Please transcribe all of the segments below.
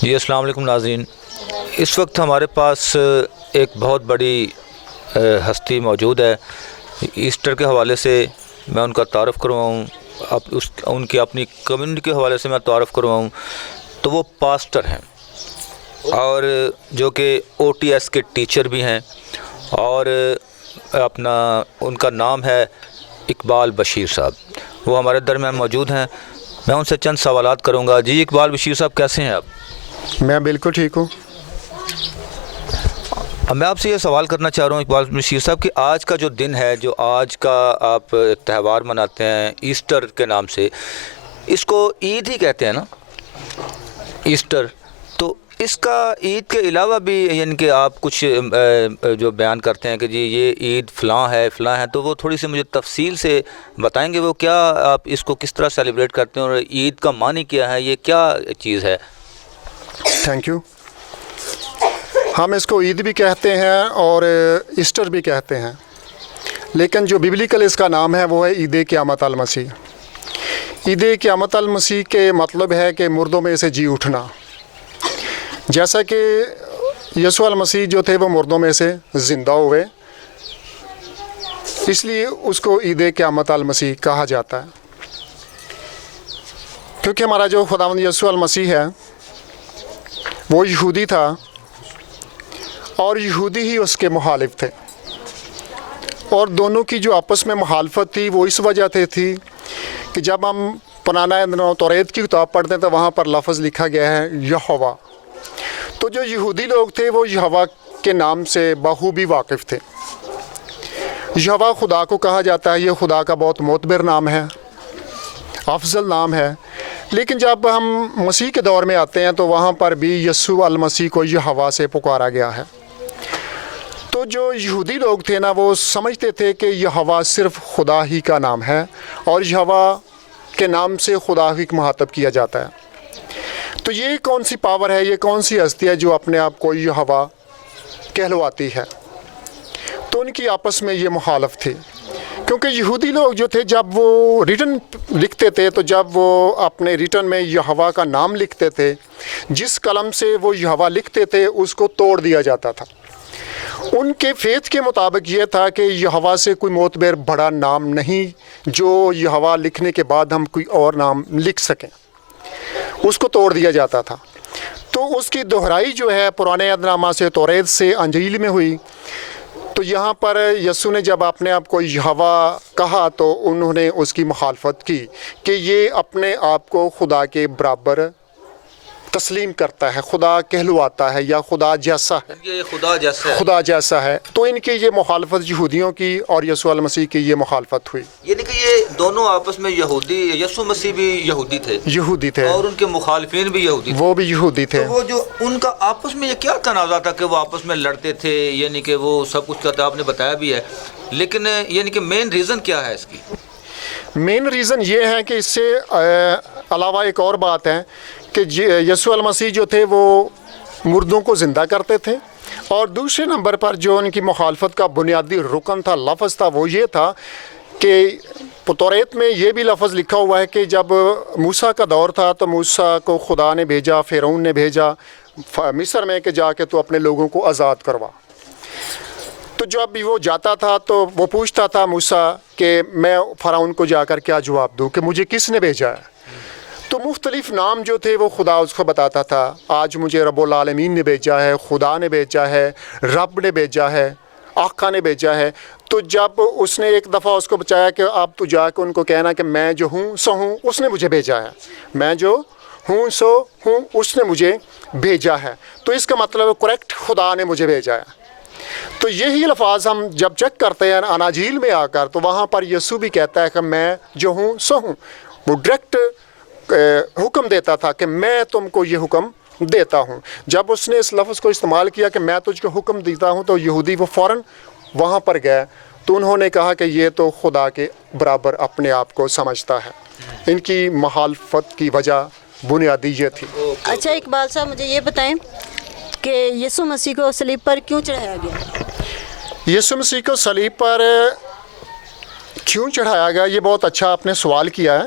جی السلام علیکم ناظرین، اس وقت ہمارے پاس ایک بہت بڑی ہستی موجود ہے۔ ایسٹر کے حوالے سے میں ان کا تعارف کرواؤں، ان کی اپنی کمیونٹی کے حوالے سے میں تعارف کرواؤں تو وہ پاسٹر ہیں اور جو کہ او ٹی ایس کے ٹیچر بھی ہیں، اور ان کا نام ہے اقبال بشیر صاحب۔ وہ ہمارے درمیان موجود ہیں، میں ان سے چند سوالات کروں گا۔ جی اقبال بشیر صاحب، کیسے ہیں آپ؟ میں بالکل ٹھیک ہوں۔ میں آپ سے یہ سوال کرنا چاہ رہا ہوں اقبال بشیر صاحب کہ آج کا جو دن ہے، جو آج کا آپ تہوار مناتے ہیں ایسٹر کے نام سے، اس کو عید ہی کہتے ہیں نا، ایسٹر، تو اس کا عید کے علاوہ بھی یعنی کہ آپ کچھ جو بیان کرتے ہیں کہ جی یہ عید فلاں ہے، تو وہ تھوڑی سی مجھے تفصیل سے بتائیں گے وہ کیا، آپ اس کو کس طرح سیلیبریٹ کرتے ہیں اور عید کا معنی کیا ہے، یہ کیا چیز ہے؟ Thank you. ہم اس کو عید بھی کہتے ہیں اور ایسٹر بھی کہتے ہیں، لیکن جو بیبلیکل اس کا نام ہے وہ ہے عید قیامت المسیح۔ عید قیامت المسیح کے مطلب ہے کہ مردوں میں سے جی اٹھنا، جیسا کہ یسوع المسیح جو تھے وہ مردوں میں سے زندہ ہوئے، اس لیے اس کو عید قیامت المسیح کہا جاتا ہے۔ کیونکہ ہمارا جو خداوند یسوع المسیح ہے وہ یہودی تھا اور یہودی ہی اس کے مخالف تھے، اور دونوں کی جو آپس میں مخالفت تھی وہ اس وجہ سے تھی کہ جب ہم پرانا توریت کی کتاب پڑھتے ہیں تو وہاں پر لفظ لکھا گیا ہے یہوہ، تو جو یہودی لوگ تھے وہ یہوہ کے نام سے بخوبی واقف تھے۔ یہوہ خدا کو کہا جاتا ہے، یہ خدا کا بہت معتبر نام ہے، افضل نام ہے، لیکن جب ہم مسیح کے دور میں آتے ہیں تو وہاں پر بھی یسوع المسیح کو یہوہ سے پکارا گیا ہے۔ تو جو یہودی لوگ تھے نا وہ سمجھتے تھے کہ یہوہ صرف خدا ہی کا نام ہے اور یہوہ کے نام سے خدا ہی کو مخاطب کیا جاتا ہے۔ تو یہ کون سی پاور ہے، یہ کون سی ہستی ہے جو اپنے آپ کو یہوہ کہلواتی ہے؟ تو ان کی آپس میں یہ مخالف تھی، کیونکہ یہودی لوگ جو تھے جب وہ ریٹن لکھتے تھے تو جب وہ اپنے ریٹن میں یہوہ کا نام لکھتے تھے، جس قلم سے وہ یہوہ لکھتے تھے اس کو توڑ دیا جاتا تھا۔ ان کے فیتھ کے مطابق یہ تھا کہ یہوہ سے کوئی معتبر بڑا نام نہیں جو یہوہ لکھنے کے بعد ہم کوئی اور نام لکھ سکیں، اس کو توڑ دیا جاتا تھا۔ تو اس کی دہرائی جو ہے پرانے عہد نامہ سے توریت سے انجیل میں ہوئی، تو یہاں پر یسوع نے جب اپنے آپ کو یہوہ کہا تو انہوں نے اس کی مخالفت کی کہ یہ اپنے آپ کو خدا کے برابر تسلیم کرتا ہے، خدا کہلواتا ہے یا خدا جیسا ہے، یہ خدا جیسا ہے۔ تو ان کی یہ مخالفت یہودیوں کی اور یسوع المسیح کی یہ مخالفت ہوئی۔ یعنی کہ یہ دونوں آپس میں یہودی، یسوع مسیح بھی یہودی تھے اور ان کے مخالفین بھی یہودی تھے، وہ بھی یہودی تھے۔ تو وہ جو ان کا آپس میں یہ کیا تنازع تھا کہ وہ آپس میں لڑتے تھے، یعنی کہ وہ سب کچھ تھا، آپ نے بتایا بھی ہے، لیکن یعنی کہ مین ریزن کیا ہے اس کی؟ مین ریزن یہ ہے کہ اس سے علاوہ ایک اور بات ہے کہ یسوع المسیح جو تھے وہ مردوں کو زندہ کرتے تھے، اور دوسرے نمبر پر جو ان کی مخالفت کا بنیادی رکن تھا، لفظ تھا، وہ یہ تھا کہ توریت میں یہ بھی لفظ لکھا ہوا ہے کہ جب موسیٰ کا دور تھا تو موسیٰ کو خدا نے بھیجا، فرعون نے بھیجا مصر میں کہ جا کے تو اپنے لوگوں کو آزاد کروا۔ تو جب بھی وہ جاتا تھا تو وہ پوچھتا تھا موسیٰ کہ میں فرعون کو جا کر کیا جواب دوں کہ مجھے کس نے بھیجا ہے؟ تو مختلف نام جو تھے وہ خدا اس کو بتاتا تھا، آج مجھے رب العالمین نے بھیجا ہے، خدا نے بھیجا ہے، رب نے بھیجا ہے، آقا نے بھیجا ہے۔ تو جب اس نے ایک دفعہ اس کو بچایا کہ آپ تو جا کے ان کو کہنا کہ میں جو ہوں سو ہوں اس نے مجھے بھیجا ہے، میں جو ہوں سو ہوں اس نے مجھے بھیجا ہے، تو اس کا مطلب کریکٹ خدا نے مجھے بھیجا ہے۔ تو یہی الفاظ ہم جب چیک کرتے ہیں اناجیل میں آ کر تو وہاں پر یسوع بھی کہتا ہے کہ میں جو ہوں سو ہوں، وہ ڈائریکٹ حکم دیتا تھا کہ میں تم کو یہ حکم دیتا ہوں۔ جب اس نے اس لفظ کو استعمال کیا کہ میں تجھ کو حکم دیتا ہوں تو یہودی وہ فوراً وہاں پر گئے، تو انہوں نے کہا کہ یہ تو خدا کے برابر اپنے آپ کو سمجھتا ہے۔ ان کی مخالفت کی وجہ بنیادی یہ تھی۔ اچھا اقبال صاحب، مجھے یہ بتائیں کہ یسوع مسیح کو صلیب پر کیوں چڑھایا گیا؟ یسوع مسیح کو صلیب پر کیوں چڑھایا گیا، یہ بہت اچھا آپ نے سوال کیا ہے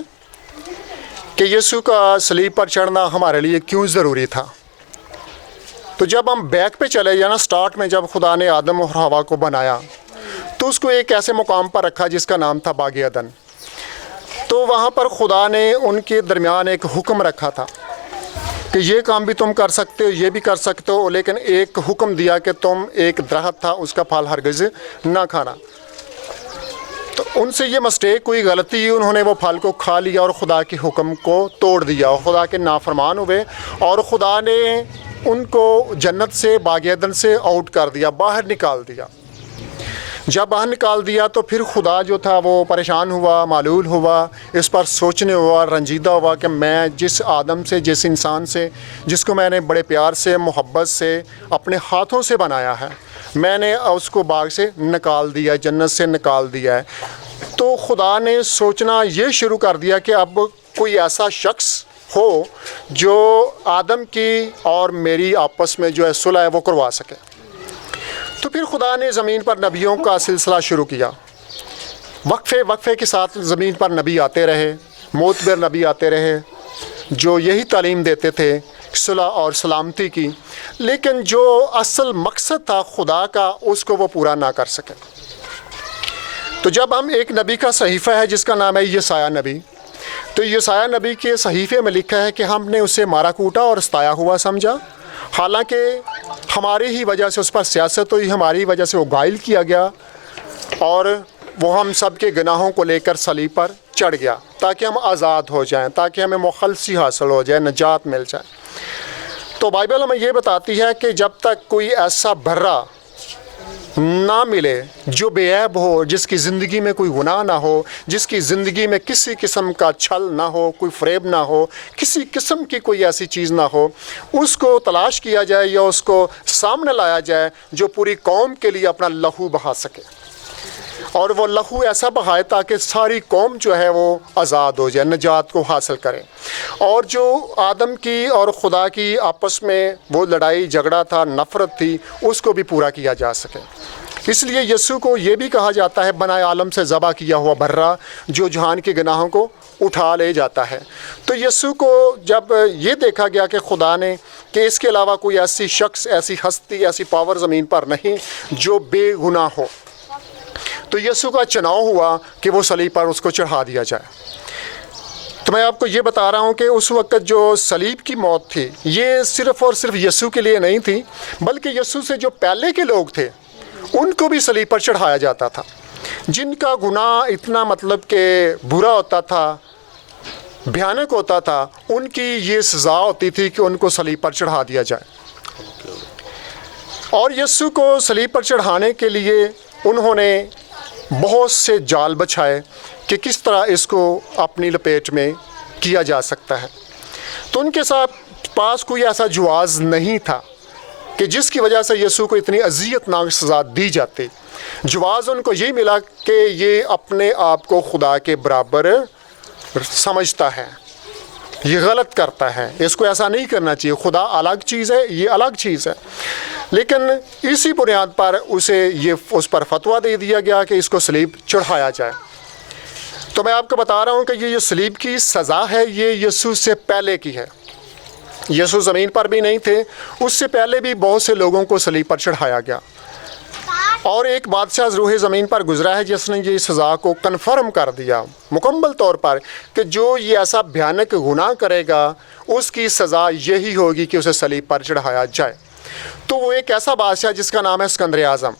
کہ یسوع کا صلیب پر چڑھنا ہمارے لیے کیوں ضروری تھا۔ تو جب ہم بیک پہ چلے جائیں نا، سٹارٹ میں جب خدا نے آدم اور حوا کو بنایا تو اس کو ایک ایسے مقام پر رکھا جس کا نام تھا باغ عدن. تو وہاں پر خدا نے ان کے درمیان ایک حکم رکھا تھا کہ یہ کام بھی تم کر سکتے ہو، یہ بھی کر سکتے ہو، لیکن ایک حکم دیا کہ تم ایک درخت تھا اس کا پھل ہرگز نہ کھانا. تو ان سے یہ مسٹیک ہوئی، غلطی، انہوں نے وہ پھل کو کھا لیا اور خدا کے حکم کو توڑ دیا اور خدا کے نافرمان ہوئے، اور خدا نے ان کو جنت سے، باغ عدن سے آؤٹ کر دیا، باہر نکال دیا. جب باہر نکال دیا تو پھر خدا جو تھا وہ پریشان ہوا، معلول ہوا، اس پر سوچنے ہوا، رنجیدہ ہوا کہ میں جس آدم سے، جس انسان سے، جس کو میں نے بڑے پیار سے، محبت سے، اپنے ہاتھوں سے بنایا ہے، میں نے اس کو باغ سے نکال دیا، جنت سے نکال دیا ہے. تو خدا نے سوچنا یہ شروع کر دیا کہ اب کوئی ایسا شخص ہو جو آدم کی اور میری آپس میں جو ہے صلح ہے وہ کروا سکے. تو پھر خدا نے زمین پر نبیوں کا سلسلہ شروع کیا. وقفے کے ساتھ زمین پر نبی آتے رہے، معتبر نبی آتے رہے جو یہی تعلیم دیتے تھے صلح اور سلامتی کی، لیکن جو اصل مقصد تھا خدا کا اس کو وہ پورا نہ کر سکے. تو جب ہم ایک نبی کا صحیفہ ہے جس کا نام ہے یسایہ نبی، تو یسایہ نبی کے صحیفے میں لکھا ہے کہ ہم نے اسے مارا کوٹا اور ستایا ہوا سمجھا، حالانکہ ہماری ہی وجہ سے اس پر سیاست ہوئی، ہماری وجہ سے وہ گائل کیا گیا، اور وہ ہم سب کے گناہوں کو لے کر صلیب پر چڑھ گیا تاکہ ہم آزاد ہو جائیں، تاکہ ہمیں مخلصی حاصل ہو جائے، نجات مل جائے. تو بائبل ہمیں یہ بتاتی ہے کہ جب تک کوئی ایسا برا نہ ملے جو بے عیب ہو، جس کی زندگی میں کوئی گناہ نہ ہو، جس کی زندگی میں کسی قسم کا چھل نہ ہو، کوئی فریب نہ ہو، کسی قسم کی کوئی ایسی چیز نہ ہو، اس کو تلاش کیا جائے یا اس کو سامنے لایا جائے جو پوری قوم کے لیے اپنا لہو بہا سکے، اور وہ لہو ایسا بہائے تاکہ ساری قوم جو ہے وہ آزاد ہو جائے، نجات کو حاصل کرے. اور جو آدم کی اور خدا کی آپس میں وہ لڑائی جھگڑا تھا، نفرت تھی، اس کو بھی پورا کیا جا سکے. اس لیے یسوع کو یہ بھی کہا جاتا ہے بنائے عالم سے ذبح کیا ہوا برا، جو جہان کے گناہوں کو اٹھا لے جاتا ہے. تو یسوع کو جب یہ دیکھا گیا کہ خدا نے کہ اس کے علاوہ کوئی ایسی شخص، ایسی ہستی، ایسی پاور زمین پر نہیں جو بے گناہ ہو، تو یسوع کا چناؤ ہوا کہ وہ صلیب پر اس کو چڑھا دیا جائے. تو میں آپ کو یہ بتا رہا ہوں کہ اس وقت جو صلیب کی موت تھی یہ صرف اور صرف یسوع کے لیے نہیں تھی، بلکہ یسوع سے جو پہلے کے لوگ تھے ان کو بھی صلیب پر چڑھایا جاتا تھا، جن کا گناہ اتنا مطلب کہ برا ہوتا تھا، بھیانک ہوتا تھا، ان کی یہ سزا ہوتی تھی کہ ان کو صلیب پر چڑھا دیا جائے. اور یسوع کو صلیب پر چڑھانے کے لیے انہوں نے بہت سے جال بچھائے کہ کس طرح اس کو اپنی لپیٹ میں کیا جا سکتا ہے. تو ان کے ساتھ پاس کوئی ایسا جواز نہیں تھا کہ جس کی وجہ سے یسوع کو اتنی اذیت ناک سزا دی جاتی. جواز ان کو یہی ملا کہ یہ اپنے آپ کو خدا کے برابر سمجھتا ہے، یہ غلط کرتا ہے، اس کو ایسا نہیں کرنا چاہیے، خدا الگ چیز ہے، یہ الگ چیز ہے. لیکن اسی بنیاد پر اسے یہ اس پر فتویٰ دے دیا گیا کہ اس کو صلیب چڑھایا جائے. تو میں آپ کو بتا رہا ہوں کہ یہ جو صلیب کی سزا ہے یہ یسوع سے پہلے کی ہے. یسوع زمین پر بھی نہیں تھے، اس سے پہلے بھی بہت سے لوگوں کو صلیب پر چڑھایا گیا، اور ایک بادشاہ روح زمین پر گزرا ہے جس نے یہ سزا کو کنفرم کر دیا مکمل طور پر کہ جو یہ ایسا بھیانک گناہ کرے گا اس کی سزا یہی ہوگی کہ اسے صلیب پر چڑھایا جائے. تو وہ ایک ایسا بادشاہ جس کا نام ہے اسکندر اعظم.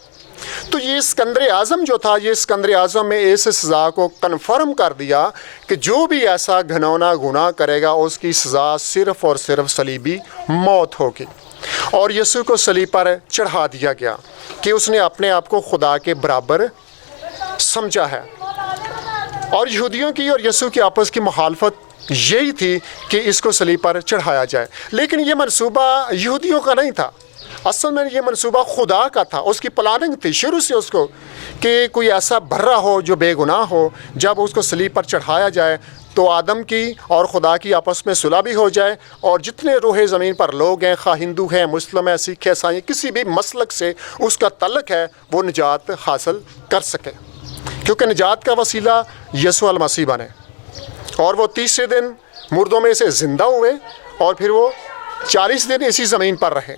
تو یہ اسکندر اعظم جو تھا، یہ اسکندر اعظم میں اس سزا کو کنفرم کر دیا کہ جو بھی ایسا گھنونا گناہ کرے گا اس کی سزا صرف اور صرف صلیبی موت ہوگی. اور یسوع کو صلیب پر چڑھا دیا گیا کہ اس نے اپنے آپ کو خدا کے برابر سمجھا ہے. اور یہودیوں کی اور یسوع کی آپس کی مخالفت یہی تھی کہ اس کو صلیب پر چڑھایا جائے. لیکن یہ منصوبہ یہودیوں کا نہیں تھا، اصل میں یہ منصوبہ خدا کا تھا. اس کی پلاننگ تھی شروع سے اس کو کہ کوئی ایسا برا ہو جو بے گناہ ہو، جب اس کو صلیب پر چڑھایا جائے تو آدم کی اور خدا کی آپس میں صلح بھی ہو جائے، اور جتنے روح زمین پر لوگ ہیں، خواہ ہندو ہیں، مسلم ہیں، سکھ ہیں، عیسائی، کسی بھی مسلک سے اس کا تعلق ہے، وہ نجات حاصل کر سکے. کیونکہ نجات کا وسیلہ یسوع المسیح بنے، اور وہ تیسرے دن مردوں میں سے زندہ ہوئے، اور پھر وہ 40 دن اسی زمین پر رہے.